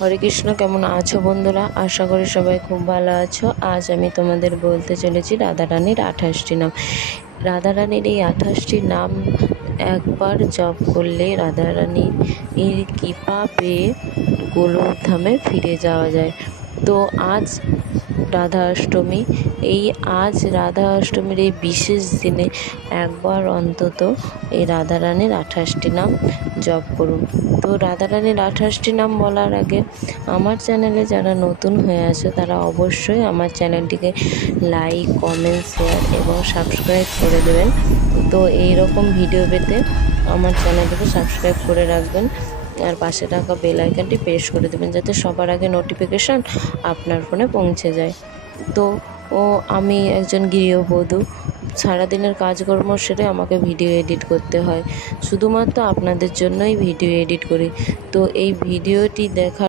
হরে কৃষ্ণ। কেমন আছো বন্ধুরা? আশা করি সবাই খুব ভালো আছো। আজ আমি তোমাদের বলতে চলেছি রাধারানীর 28টি নাম। রাধারানীর এই 28টি নাম একবার জপ করলে রাধারানীর কৃপা পেয়ে গোলকধামে ফিরে যাওয়া যায়। তো আজ রাধা অষ্টমী, আজ রাধা অষ্টমীর এই বিশেষ দিনে একবার অন্তত এই রাধারানীর 28টি নাম জপ করুন। তো রাধারানীর 28টি নাম বলার আগে আমার চ্যানেলে যারা নতুন হয়ে আছে তারা অবশ্যই আমার চ্যানেলটিকে লাইক, কমেন্ট, শেয়ার এবং সাবস্ক্রাইব করে দেবেন। তো এই রকম ভিডিও পেতে আমার চ্যানেলটিকে সাবস্ক্রাইব করে রাখবেন আর পাশে থাকা বেল আইকনটি প্রেস করে দেবেন যাতে সবার আগে নোটিফিকেশান আপনার ফোনে পৌঁছে যায়। তো আমি একজন গৃহবধূ, সারাদিনের কাজকর্ম সেরে আমাকে ভিডিও এডিট করতে হয়। শুধুমাত্র আপনাদের জন্যই ভিডিও এডিট করি। তো এই ভিডিওটি দেখার